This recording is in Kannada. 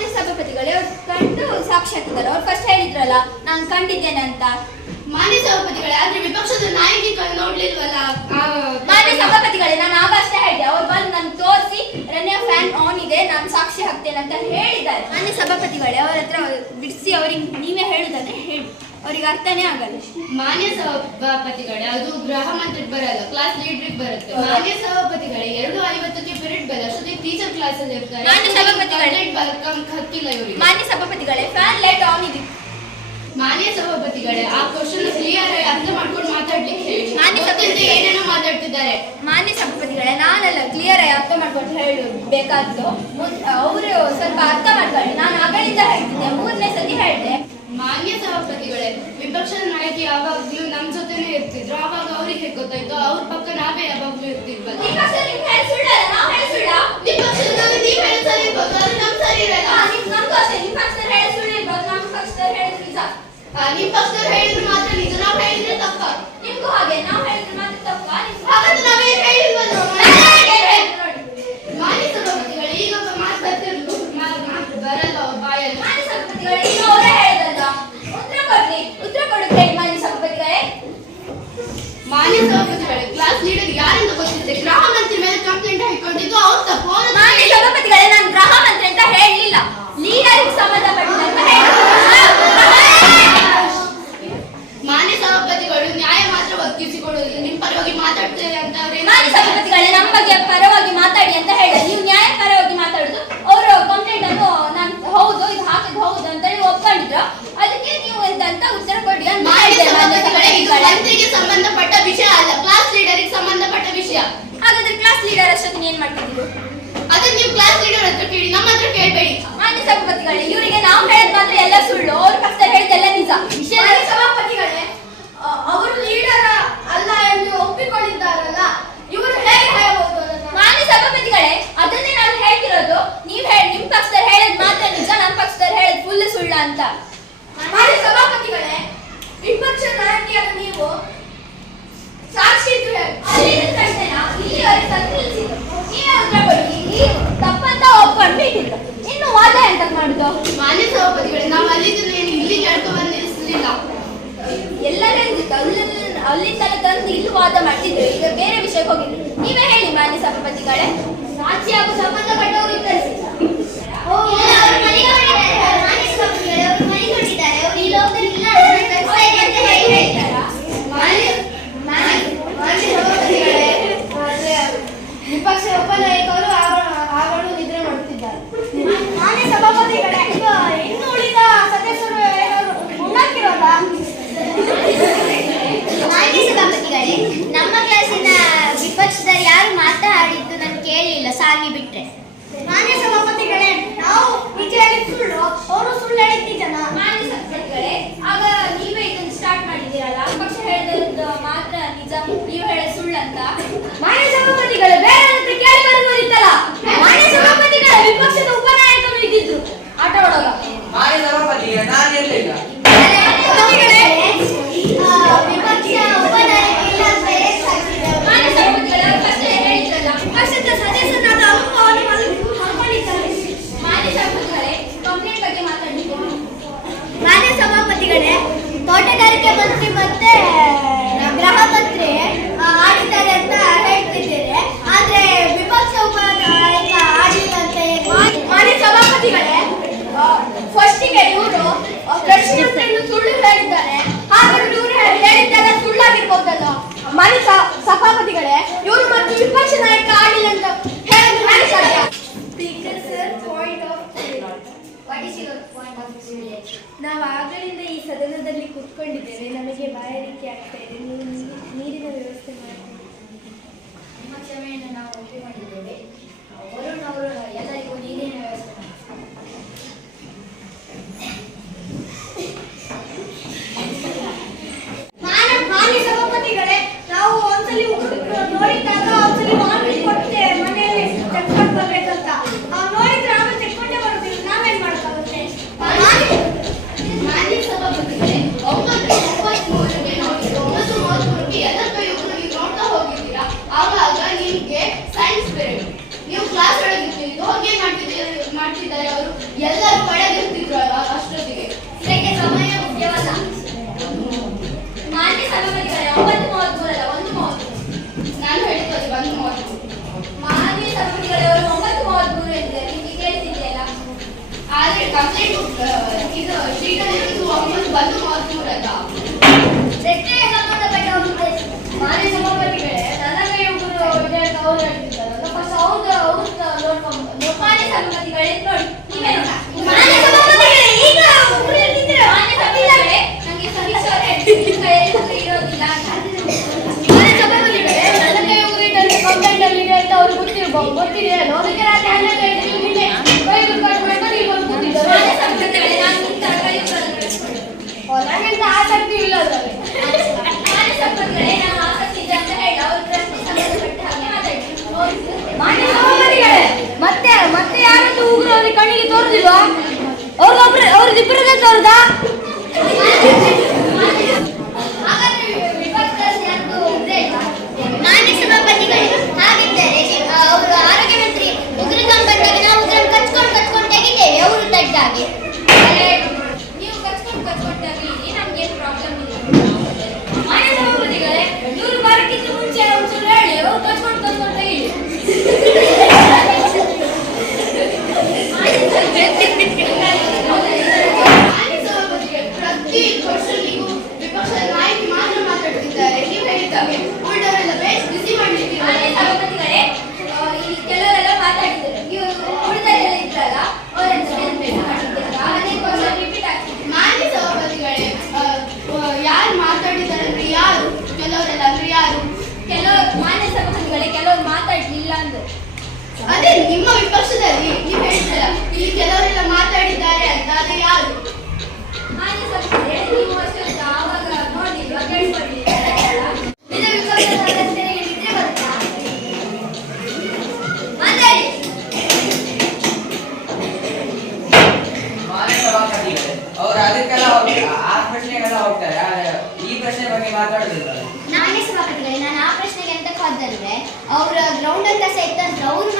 ಮಾನ್ಯ ಸಭಾಪತಿಗಳೇ, ಅವ್ರು ಕಂಡು ಸಾಕ್ಷಿ ಹಾಕಿದ್ದಾರೆ. ಅವ್ರು ಫಸ್ಟ್ ಹೇಳಿದ್ರಲ್ಲ ನಾನು ಕಂಡಿದ್ದೇನೆ ಅಂತ. ಮಾನ್ಯ ಸಭಾಪತಿಗಳೇ, ಆದ್ರೆ ವಿಪಕ್ಷದ ನಾಯಕಿ ನೋಡ್ಲಿಲ್ವಲ್ಲ. ಮಾನ್ಯ ಸಭಾಪತಿಗಳೇ, ನಾನು ಆಗಷ್ಟೇ ಹೇಳಿದೆ. ಅವ್ರು ಬಂದು ನಾನು ತೋರಿಸಿ ರನ್ಯ ಫ್ಯಾನ್ ಆನ್ ಇದೆ, ನಾನು ಸಾಕ್ಷಿ ಹಾಕ್ತೇನೆ ಅಂತ ಹೇಳಿದ್ದಾರೆ. ಮಾನ್ಯ ಸಭಾಪತಿಗಳೇ, ಅವ್ರ ಹತ್ರ ಬಿಡಿಸಿ ಅವ್ರಿಗೆ ನೀವೇ ಹೇಳುದಾದ್ರೆ ಹೇಳಿ, ಅವ್ರಿಗೆ ಅರ್ಥನೇ ಆಗಲ್ಲ. ಮಾನ್ಯ ಸಭಾಪತಿಗಳೇ, ಅದು ಗೃಹ ಮಂತ್ರಿಗೆ ಬರಲ್ಲ, ಕ್ಲಾಸ್ ಲೀಡರ್ಗೆ ಬರುತ್ತೆ. ಮಾನ್ಯ ಸಭಾಪತಿಗಳೇ, 2:50ಕ್ಕೆ ಪೀರಿಯಡ್ ಬಲ್ಲ, ಅಷ್ಟೊತ್ತಿಗೆ ಟೀಚರ್ ಕ್ಲಾಸ್ ಅಲ್ಲಿ ಇರ್ತಾರೆ. ಮಾನ್ಯ ಸಭಾಪತಿಗಳೇ, ಹತ್ತಿಲ್ಲ ಇವರಿಗೆ. ಮಾನ್ಯ ಸಭಾಪತಿಗಳೇ, ಫ್ಯಾನ್ ಲೈಟ್ ಆನ್ ಇದೆ. ಮಾನ್ಯ ಸಭಾಪತಿಗಳೇ, ಆ ಕ್ವಶನ್ ಕ್ಲಿಯರ್ ಆಗಿ ಅರ್ಥ ಮಾಡ್ಕೊಂಡು ಮಾತಾಡ್ಲಿಕ್ಕೆ ಹೇಳಿ. ಮಾನ್ಯ ಸಭಾಪತಿ ಏನೇನೋ ಮಾತಾಡ್ತಿದ್ದಾರೆ. ಮಾನ್ಯ ಸಭಾಪತಿಗಳೇ, ನಾನೆಲ್ಲ ಕ್ಲಿಯರ್ ಆಗಿ ಅರ್ಥ ಮಾಡ್ಕೊಂಡು ಹೇಳಬೇಕಾದ್ದು. ಅವರು ಸ್ವಲ್ಪ ಅರ್ಥ ಮಾಡ್ಕೊಳ್ಳಿ. ನಾನು ಅಗಳಿಂದ ಹೇಳ್ತಿದ್ದೆ, 3ನೇ ಸತಿ ಹೇಳಿದೆ. ಮಾನ್ಯ ಸಭಾಪತಿಗಳೇ, ವಿಪಕ್ಷದ ನಾಯಕಿ ಯಾವಾಗ್ಲೂ ನಮ್ ಜೊತೆನೆ ಇರ್ತಿದ್ರು. ಆವಾಗ ಅವ್ರಿಗೆ ಹೇಗೆ ಗೊತ್ತಾಯ್ತು? ಅವ್ರ ಪಕ್ಕ ನಾವೇ ಯಾವಾಗ್ಲೂ ಇರ್ತಿದ್ವಲ್ಲ. ನಿಮ್ ಪಕ್ಷದವ್ರು ಹೇಳಿದ್ರು ಮಾತ್ರ ನಿಜ, ನಾವ್ ಹೇಳಿದ್ರೆ ತಪ್ಪ. ನಿಮ್ಗೂ ಹಾಗೆ, ನಾವು ಹೇಳಿದ್ರೆ ಮಾತ್ರ ತಪ್ಪ. ಹಾಗಾದ್ರೆ ನಾವೇನ್ ಹೇಳಿಲ್ವಲ್ಲ. ಮಾನ್ಯ ಸಭಾಪತಿಗಳೇ, ಈಗ ಮಾತು ಬರ್ತಿರ್ಲು ಬರಲ್ಲ ಬಾಯಲ್ಲಿ. ಮಾನ್ಯ ಸಭಾಪತಿಗಳೇ, ಈಗ ಅವರೇ ಹೇಳಿದಲ್ಲ, ಉತ್ತರ ಕೊಡುತ್ತೆ. ಮಾನ್ಯ ಸಭಾಪತಿಗಳೇ, ಮಾನ್ಯ ಸಭಾಪತಿಗಳೇ, ಕ್ಲಾಸ್ ಲೀಡರ್ ಯಾರಿಂದ ಗೊತ್ತಿದೆ? ಗೃಹ ಮಂತ್ರಿ ಮೇಲೆ ಕಂಪ್ಲೇಂಟ್ ಹಾಕಿಕೊಂಡಿದ್ದು ಅವ್ರು ತಪ್ಪು. ಮಾನ್ಯ ಸಭಾಪತಿಗಳೇ, ನಾನು ಗೃಹ ಮಂತ್ರಿ ಅಂತ ಹೇಳಲಿಲ್ಲ, ಲೀಡರ್ಗೆ ಸಂಬಂಧಪಟ್ಟಿದೆ ಅಂತ ಹೇಳಿದೆ. ಮಾನ್ಯ ಸಭಾಪತಿಗಳು ನ್ಯಾಯ ಮಾತ್ರ ಒದಗಿಸಿಕೊಡುವುದಿಲ್ಲ, ನಿಮ್ ಪರವಾಗಿ ಮಾತಾಡ್ತೇವೆ ಅಂತ ಅವ್ರೆ. ಮಾನ್ಯ ಸಭಾಪತಿಗಳೇ, ನಮ್ಮ ಬಗ್ಗೆ ಪರವಾಗಿ ಮಾತಾಡಿ ಅಂತ ಹೇಳಿ ನೀವು ನ್ಯಾಯ ಪರವಾಗಿ ಮಾತಾಡುದು. ಅವರು ಕಂಪ್ಲೇಂಟ್ ಅನ್ನು ನಾನು ಹೌದು ಇದು ಹಾಕಿದ್ ಹೌದು ಅಂತ ಹೇಳಿ ಒಪ್ಕೊಂಡಿದ್ರು. ಅದಕ್ಕೆ ನೀವು ಎಂತ ಉತ್ತರ ಕೊಡಿ ಅಂತ ಹೇಳಿದೆ. ಮಂತ್ರಿಗೆ ಸಂಬಂಧಪಟ್ಟ ವಿಷಯ ಅಲ್ಲ, ಕ್ಲಾಸ್ ಲೀಡರ್ಗೆ ಸಂಬಂಧಪಟ್ಟ ವಿಷಯ. ಹಾಗಾದ್ರೆ ಕ್ಲಾಸ್ ಲೀಡರ್ ಅಷ್ಟೊತ್ತಿಗೆ ಏನ್ ಮಾಡ್ತಿದ್ರು? ಅದನ್ನ ನೀವು ಕ್ಲಾಸ್ ಲೀಡರ್ ಹತ್ರ ಕೇಳಿ, ನಮ್ಮ ಹತ್ರ ಕೇಳಬೇಡಿ. ಮಾನ್ಯ ಸಭಾಪತಿಗಳೇ, ಇವರಿಗೆ ನಾವು ಹೇಳಿದ್ ಮಾತ್ರ ಎಲ್ಲ ಸುಳ್ಳು, ಅವ್ರ ಪಕ್ಷದಲ್ಲಿ ಹೇಳಿದೆಲ್ಲ ನಿಜ. ಮಾನ್ಯ ಸಭಾಪತಿಗಳೇ, ಅವರು ಲೀಡರ್ ಅಲ್ಲ ಎಂದು ಒಪ್ಪಿಕೊಂಡಿದ್ದಾರಲ್ಲ, ಇವರು ಹೇಗೆ ಹೇಳಬಹುದು? ಮಾನ್ಯ ಸಭಾಪತಿಗಳೇ, ಅದನ್ನೇ ನಾನು ಹೇಳ್ತಿರೋದು. ನೀವು ನಿಮ್ ಪಕ್ಷದಲ್ಲಿ ಹೇಳಿದ್ ಮಾತ್ರ ನಿಜ, ನಮ್ಮ ಪಕ್ಷದಲ್ಲಿ ಹೇಳಿದ್ ಫುಲ್ ಸುಳ್ಳ ಅಂತ. ಮಾನ್ಯ ಸಭಾಪತಿಗಳೇ, ವಿಪಕ್ಷ ನಾಯಕಿಯಾದ ನೀವು ಸಾಕ್ಷಿ ಇದ್ದು ಇಲ್ಲಿವರೆಗೆ ತಂದು ನಿಲ್ಸಿದ್ರು. ನೀವೇ ಉತ್ತರ ಕೊಡಿ. ಈ ತಪ್ಪಂತ ಒಪ್ಕೊಂಡು ಇಟ್ಟಿದ್ರು, ಇನ್ನು ವಾದ ಎಂತ ಮಾಡುದು? ಮಾನ್ಯ ಸಭಾಪತಿಗಳೇ, ನಾವು ಅಲ್ಲಿದ್ದು ಇಲ್ಲಿ ಕೇಳ್ಕೊ ಬಂದಿರ್ಲಿಲ್ಲ. ಎಲ್ಲರೂ ಅಲ್ಲಿಂದಲೇ ತಂದು ಇಲ್ಲಿ ವಾದ ಮಾಡ್ತಿದ್ರು. ಈಗ ಬೇರೆ ವಿಷಯಕ್ಕೆ ಹೋಗಿದ್ರು. ನೀವೇ ಹೇಳಿ ಮಾನ್ಯ ಸಭಾಪತಿಗಳೇ. ಸಾಕ್ಷಿ ಹಾಗೂ ಸಂಬಂಧಪಟ್ಟವರು ಇದ್ದಾರೆ. ವಿಪಕ್ಷ ಉಪನಾಯಕರು ಆಗಳು ನಿದ್ರೆ ಮಾಡುತ್ತಿದ್ದಾರೆ. ಮಾನ್ಯ ಸಭಾಪತಿಗಳೇ, ಇನ್ನು ಉಳಿದ ಸದಸ್ಯರು ಏನಾದ್ರು ಉಣ್ಣಾಕಿರೋಲ್ಲ? ಮಾನ್ಯ ಸಭಾಪತಿಗಳೇ, ನಮ್ಮ ಕ್ಲಾಸಿನ ವಿಪಕ್ಷದಲ್ಲಿ ಯಾರು ಮಾತನಾಡಿದ್ದು ನಾನು ಕೇಳಲಿಲ್ಲ, ಸಾಗಿ ಬಿಟ್ರೆ. ಮಾನ್ಯ ಸಭಾಪತಿಗಳೇ, ನಾವು ನಿಜ ಹೇಳಿದ ಸುಳ್ಳು, ಅವರು ಸುಳ್ಳು ಹೇಳಿದ ನಿಜನ? ಮಾನ್ಯ ಸಭಾಪತಿಗಳೇ, ಆಗ ನೀವೇ ಇದನ್ನು ಸ್ಟಾರ್ಟ್ ಮಾಡಿದ್ದೀರಲ್ಲ, ಪಕ್ಷ ಹೇಳಿದ ಮಾತ್ರ ನಿಜ, ನೀವು ಹೇಳಿದ ಸುಳ್ಳು ಅಂತ. ಮಾನ್ಯ ಸಭಾಪತಿಗಳೇ, ಬೇರೆ ಕೇಳಿ ಬರುವುದಿತ್ತಲ್ಲ. ಮಾನ್ಯ ಸಭಾಪತಿಗಳೇ, ವಿಪಕ್ಷದ ಉಪನಾಯಕರು ಇದ್ದಿದ್ರು ಆಟ ಆಡುವಾಗ. ಮಾನ್ಯ ಸಭಾಪತಿಗೆ ನಾನು ಇರಲಿಲ್ಲ. ವಿಪಕ್ಷ ಉಪನಾಯಕ ಇಲ್ಲ ಅಂತ ಮಾನ್ಯ ಸಭಾಪತಿಗಳೇ, ಅವರು ಫಸ್ಟ್ ಹೇಳಿದ್ರಲ್ಲ, ಪಕ್ಷದ ಸದಸ್ಯರಾದ ಅನುಭವವನ್ನು ಮಲ್ಕೊಂಡಿದ್ದಾರೆ. ಮಾನ್ಯ ಸಭಾಪತಿಗಳೇ, ಕಂಪ್ಲೇಂಟ್ ಬಗ್ಗೆ ಮಾತಾಡಿದ್ದೀವಿ. ಮಾನ್ಯ ಸಭಾಪತಿಗಳೇ, ತೋಟಗಾರಿಕೆ ಮಂತ್ರಿ ಮತ್ತೆ ಗೃಹ ಮಂತ್ರಿ ಆಡಿದ್ದಾರೆ ಅಂತ ಹೇಳ್ತಿದ್ದೀರಿ, ಆದ್ರೆ ವಿಪಕ್ಷ ಉಪನಾಯಕ ಆಡಿಲ್ಲ ಅಂತ ಹೇಳಿ. ಮಾನ್ಯ ಸಭಾಪತಿಗಳೇ, ಫಸ್ಟಿಗೆ ಇವರು ಪ್ರಶ್ನೋತ್ತರವನ್ನು ಸುಳ್ಳು ಹೇಳಿದ್ದಾರೆ. ಹಾಗಾದ್ರೆ ಇವರು ಹೇಳಿದ್ದೆಲ್ಲ ಸುಳ್ಳಾಗಿರ್ಬೋದಲ್ಲ? ಮಾನ್ಯ ಸಭಾಪತಿಗಳೇ, ಇವರು ಮತ್ತು ವಿಪಕ್ಷ ನಾಯಕ ಆಡಿಲ್ಲ ಅಂತ ಹೇಳಿದ್ರೆ ಹೇಗೆ ಸಾಧ್ಯ? ನಾವು ಆಗಲಿಂದ ಈ ಸದನದಲ್ಲಿ ಕೂತ್ಕೊಂಡಿದ್ದೇವೆ, ನಮಗೆ ಬಾಯಾರಿಕೆ ಆಗ್ತಾ ಇದೆ. ನೀರಿನ ವ್ಯವಸ್ಥೆ ಮಾಡ್ತೀವಿ. ನಿಮ್ಮ ಕ್ಷಮೆಯನ್ನು ನಾವು ಒಪ್ಪಿಕೊಂಡಿದ್ದೇವೆ. ವರುಣ್ ಅವರು ಎಲ್ಲರಿಗೂ ನೀರಿನ ವ್ಯವಸ್ಥೆ ಮಾಡಿ. ಮಾನ್ಯ ಸಭಾಪತಿಗಳೇ, ನಾವು ಒಂದ್ಸಲಿ ನೋಡಿದಾಗ ಒಂದ್ಸಲಿ ಮಾಹಿತಿ ಕೊಟ್ಟೆ ಮನೆಯಲ್ಲಿ ತೆಕ್ಕೊಂಡು ಬರ್ಬೇಕಂತ. ನೋಡಿದ್ರೆ ಆಮೇಲೆ ತೆಕ್ಕೊಂಡೇ ಬರೋದಿಲ್ಲ, ನಾವೇನ್ ಮಾಡಕ್ಕಾಗುತ್ತೆ? ಮಾನ್ಯ ಸಭಾಪತಿಗಳೇ, 9:33ಗೆ ನೋಡಿದ್ರು, 9:33ಗೆ ಎಲ್ಲರೂ ನೋಡ್ತಾ ಹೋಗಿದ್ದೀರಾ? ಆವಾಗ ನಿಮ್ಗೆ ಸೈನ್ಸ್ ಪೀರಿಯಡ್, ನೀವು ಕ್ಲಾಸ್ ಒಳಗಿದ್ದೀರಿ, ಹೋಗಿ ಹೇಳಿದ್ದಾರೆ ಅವರು ಎಲ್ಲರೂ ಪಡೆದಿರ್ತಿದ್ರು ಅಲ್ಲ ಅಷ್ಟೊತ್ತಿಗೆ. ಇದಕ್ಕೆ ಸಮಯ ಮುಖ್ಯವಲ್ಲ. ಮಾನ್ಯ ಸಭಾಪತಿಗಳೇ 9:33 ಅಲ್ಲ 1:30. ನಾನು ಹೇಳಿದ್ದು ಅದು 1:30. ಮಾನ್ಯ ಸಭಾಪತಿಗಳೇ ಅವರು 9:33 ಎಂದಿದ್ದಾರೆ. ನಿಮಗೆ ಕೇಳಿಸಿದೆಯಲ್ಲ? ಆದ್ರೆ ಕಂಪ್ಲೇಂಟ್ ಇದು ಶೀಟಲ್ಲಿ 1:33 ಅಲ್ಲ. ರಸ್ತೆಗೆ ಸಂಬಂಧಪಟ್ಟ ಮಾನ್ಯ ಸಭಾಪತಿಗಳೇ ನನಗೆ ಇವರು ವಿದ್ಯಾರ್ಥಿ ಅವರು ಹೇಳ್ತಿದ್ದಾರಲ್ಲ ಫಸ್ಟ್ ಅವ್ರದ್ದು ನೋಡ್ಕೊಂಡು ಮಾನ್ಯ ಸಭಾಪತಿಗಳೇ ನೋಡಿ ನೀವೇ ನೋಡಿ. ಮಾನ್ಯ ಸಭಾಪತಿಗಳೇ, ಈಗ ಒಬ್ರು ಹೇಳ್ತಿದ್ರು. ಮಾನ್ಯ ಸಭಾಪತಿಗಳೇ ನನಗೆ ಸಮೀಕ್ಷೆ ಅವರು ಹೇಳ್ತಿದ್ರು ಇರೋದಿಲ್ಲ ಅಂತ. ಮಾನ್ಯ ಸಭಾಪತಿಗಳೇ ನನಗೆ ಇವರು ಕಂಪ್ಲೇಂಟ್ ಅಲ್ಲಿ ಇದೆ ಅಂತ ಅವ್ರು ಗೊತ್ತಿದೆ ಅದಕ್ಕೆ ರಾತ್ರಿ 12 ಗಂಟೆಗೆ ನಿನ್ನೆ ಕೈ ಕಟ್ ಮಾಡಿ ಇಲ್ಲಿ ಬಂದು ಕೂತಿದ್ದಾರೆ. ಮಾನ್ಯ ಸಭಾಪತಿಗಳೇ ನಾನು ಈ ತರಕಾರಿ ಬೆಳೆಸ್ಕೊಂಡು ನನಗೆಂತ ಆಸಕ್ತಿ ಇಲ್ಲ ಅದರಲ್ಲಿ. ಮಾನ್ಯ ಸಭಾಪತಿಗಳೇ ನಾನು ಆಸಕ್ತಿ ಇದೆ ಅಂತ ಹೇಳಿ ಅವ್ರ ಪ್ರಶ್ನೆ ಸಂಬಂಧಪಟ್ಟ ಹಾಗೆ ಮಾತಾಡಿ. ಮಾನ್ಯ ಸಭಾಪತಿಗಳೇ ಮತ್ತೆ ಯಾರದ್ದು ಉಗ್ರ ಅವ್ರಿಗೆ ಕಣ್ಣಿಗೆ ತೋರುದಿಲ್ವಾ? ಅವ್ರದಿಬ್ಬರದೇ ತೋರುದಾ? ಹಾಗಾದ್ರೆ ವಿಪಕ್ಷದಲ್ಲಿ ಯಾರ್ದು ಇದ್ರೆ ಇಲ್ವಾ? ಮಾನ್ಯ ಸಭಾಪತಿಗಳೇ, ಹಾಗಿದ್ದರೆ ಅವರು ಆರೋಗ್ಯ ಮಂತ್ರಿ ಉಗ್ರ ಸಂಬಂಧಿಗೆ ನಾವು ಉಗ್ರನ್ನು ಕಚ್ಕೊಂಡು ತೆಗಿತೇವೆ, ಅವರು ತೆಗ್ದಾಗೆ. ನೀವು ಕಚ್ಕೊಂಡಾಗಲಿ ನಮ್ಗೇನು ಪ್ರಾಬ್ಲಮ್ ಇಲ್ಲ. ಮಾನ್ಯ ಸಭಾಪತಿಗಳೇ ಇವರು ಬರೋಕ್ಕಿಂತ ಮುಂಚೆ ಒಂಚೂರು ಹೇಳಿ ಅವ್ರು ಕಚ್ಕೊಂಡು ತೆಗೀಲಿ. ಮಾನ್ಯ ಸಭಾಪತಿಗಳೇ ಪ್ರತಿ ಕ್ವಶನ್ನಿಗೂ ವಿಪಕ್ಷದ ನಾಯಕಿ ಮಾತ್ರ ಮಾತಾಡ್ತಿದ್ದಾರೆ. ನೀವು ಹೇಳಿದ್ದಾಗೆ ಉಳಿದವರೆಲ್ಲ ಬಿಸಿ ಮಾಡ್ಲಿಕ್ಕೆ ಮಾನ್ಯ ಸಭಾಪತಿಗಳೇ ಇಲ್ಲಿ ಕೆಲವರೆಲ್ಲ ಮಾತಾಡಿದ್ದಾರೆ. ಇವರು ಉಳಿದರೆಲ್ಲ ಇದ್ರಲ್ಲ ಅವರನ್ನು ನೆನಪೇನು ಮಾಡಿದ್ದೀರಲ್ಲ ಅದೇ ಕ್ವಶನ್ ರಿಪೀಟ್ ಆಗ್ತಿದೆ. ಮಾನ್ಯ ಸಭಾಪತಿಗಳೇ ಯಾರು ಮಾತಾಡಿದ್ದಾರೆ ಅಂದ್ರೆ ಯಾರು? ಕೆಲವರೆಲ್ಲ ಅಂದ್ರೆ ಯಾರು? ಕೆಲವು ಮಾನ್ಯ ಸಭಾಪತಿಗಳೇ ಕೆಲವರು ಮಾತಾಡಲಿಲ್ಲ ಅಂದ್ರೆ ಅದೇ ನಿಮ್ಮ ವಿಪಕ್ಷದಲ್ಲಿ ನೀವು ಹೇಳ್ತೀರ ಇಲ್ಲಿ ಕೆಲವರೆಲ್ಲ ಮಾತಾಡಿದ್ದಾರೆ ಅಂತ ಅದೇ ಯಾರು? ಮಾನ್ಯ ಸಭಾಪತಿಗಳೇ ನೀವು ಅಷ್ಟೇ ಆವಾಗ ನೋಡಿಲ್ವಾ ಕೇಳ್ಕೊಳ್ಳಿಲ್ಲ. ಇದು ವಿಪಕ್ಷದ ಸದಸ್ಯರಿಗೆ ನಿದ್ರೆ ಬರುತ್ತಾ? ಮಾತಾಡಿ. ಮಾನ್ಯ ಸಭಾಪತಿಗಳೇ ಅವ್ರು ಅದಕ್ಕೆಲ್ಲ ಆ ಪ್ರಶ್ನೆಗೆಲ್ಲ ಹೋಗ್ತಾರೆ ಆದ್ರೆ ಈ ಪ್ರಶ್ನೆ ಬಗ್ಗೆ ಮಾತಾಡೋದಿಲ್ಲ. ಮಾನ್ಯ ಸಭಾಪತಿಗಳೇ, ನಾನು ಆ ಪ್ರಶ್ನೆಗೆ ಎಂತ ಹೋದಂದ್ರೆ ಅವರ ಗ್ರೌಂಡ್ ಅಂತ ಇತ್ತಂದ್ರೆ ಅವರು